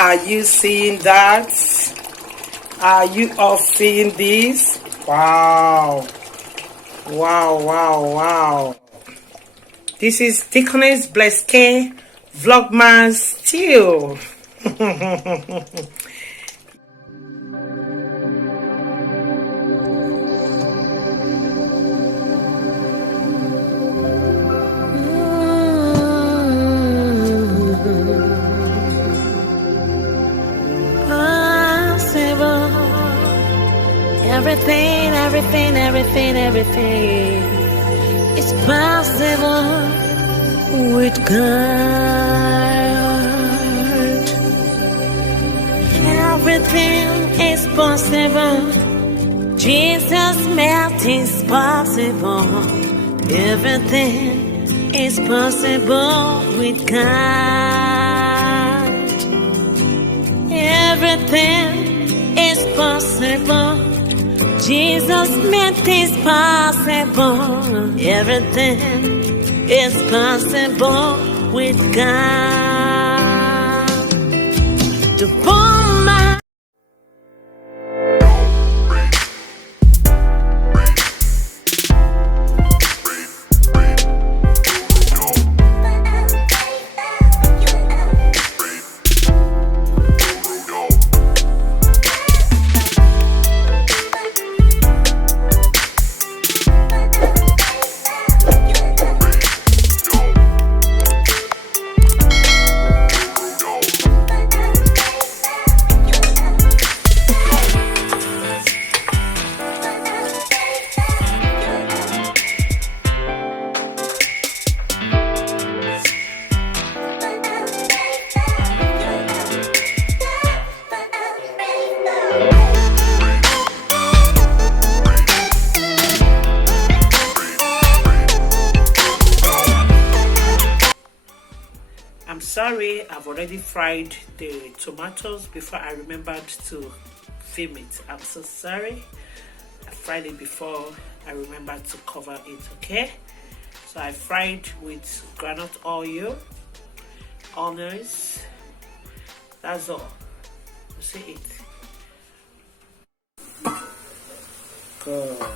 Are you seeing that? Are you all seeing this? Wow. Wow, wow, wow. This is Deaconess Blessed K Vlogmas still. Everything is possible with God. Everything is possible. Jesus made is possible. Everything is possible with God. Everything is possible. Jesus made this possible. Everything is possible with God. To pull my I'm sorry, I've already fried the tomatoes before I remembered to film it. I'm so sorry. I fried it before I remembered to cover it, okay? So I fried with groundnut oil, onions. That's all. You see it. Good.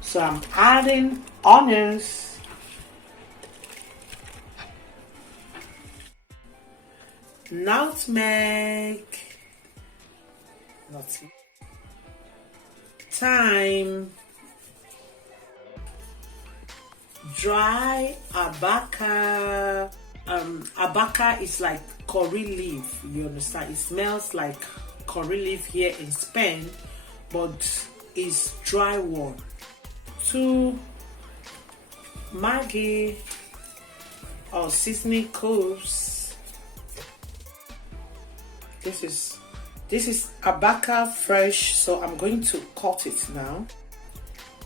So I'm adding onions, nutmeg, thyme, dry abaca. Abaca is like curry leaf, you understand? It smells like curry leaf here in Spain, but it's dry one. 2 Maggi or seasoning cubes. This is abaca fresh, so I'm going to cut it now.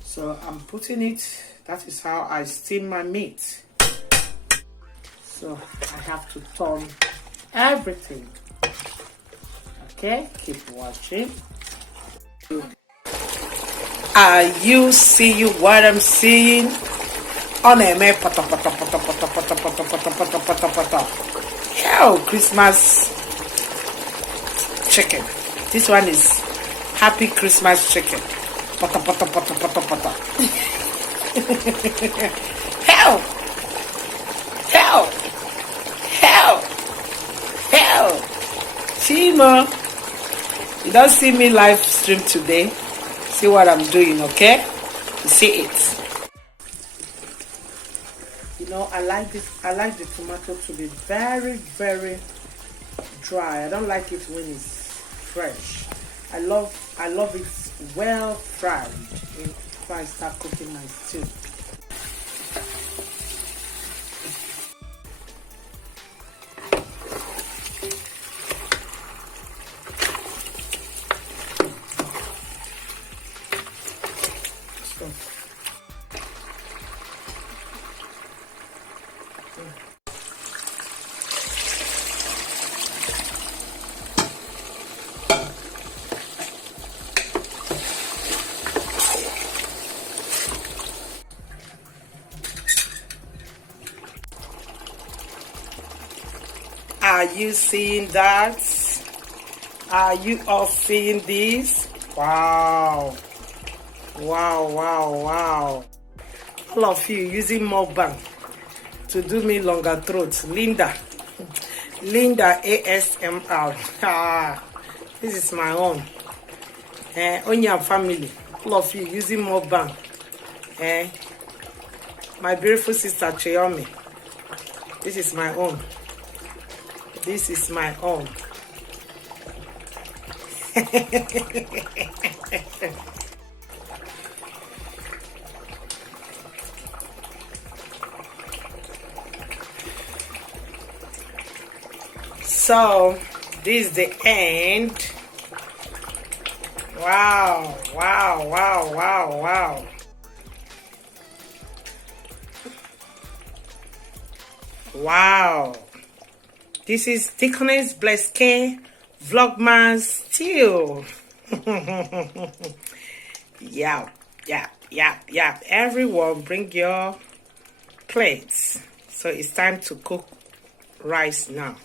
So I'm putting it. That is how I steam my meat. So I have to turn everything. Okay, keep watching. Are you seeing what I'm seeing? Oh, Christmas chicken. This one is happy Christmas chicken. Help! Help! Help! Help! Chima, you don't see me live stream today. See what I'm doing, okay? You see it. You know, I like the tomato to be very, very dry. I don't like it when it's fresh. I love it well fried before I start cooking my stew. you seeing that? Are you all seeing this? Wow. Wow, wow, wow. All of you using mukbang to do me longer throat. Linda ASMR. This is my own. Onya family. All of you using mukbang. My beautiful sister Cheyomi. This is my own. This is my own. So this is the end. Wow, wow, wow, wow, wow. Wow. This is Deaconess Blessed K Vlogmas still. Yeah. Everyone bring your plates. So it's time to cook rice now.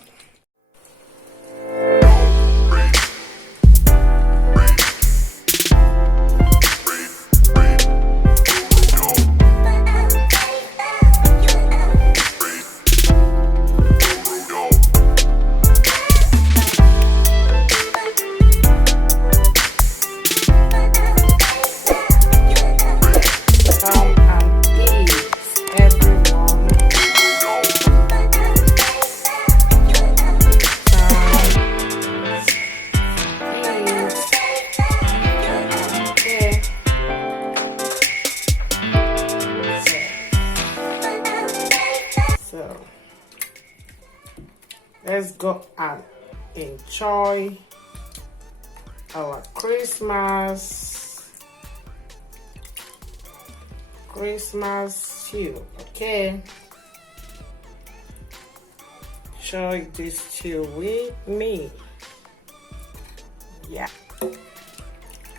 Let's go and enjoy our Christmas stew. Okay, enjoy this stew with me. Yeah,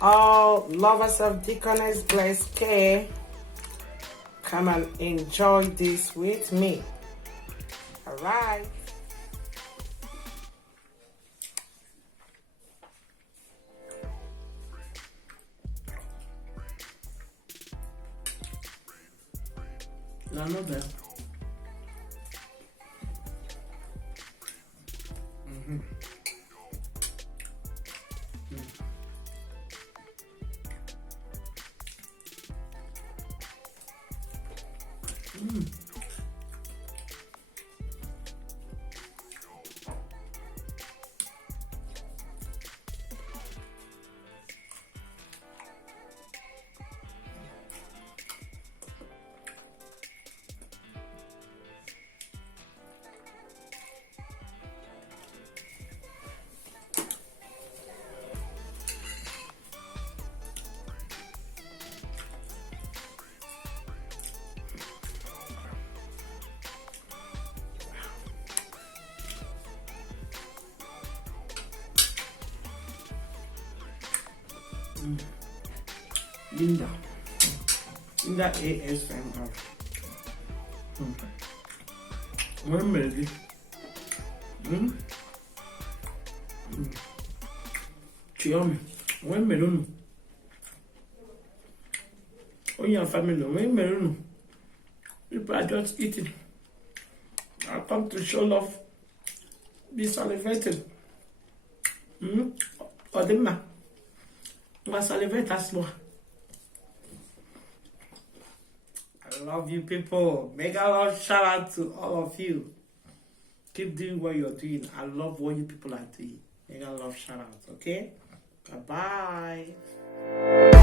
all lovers of Deaconess Blessed K, come and enjoy this with me. All right. No, not there. Linda ASMR. When ready? Chiomi, when melon? Oh, your family, when melon? People are just eating. I come to show love. Be salivated. Or the man. Was salivate as well. I love you people. Mega love shout out to all of you. Keep doing what you're doing. I love what you people are doing. Mega love shout out. Okay? Bye bye.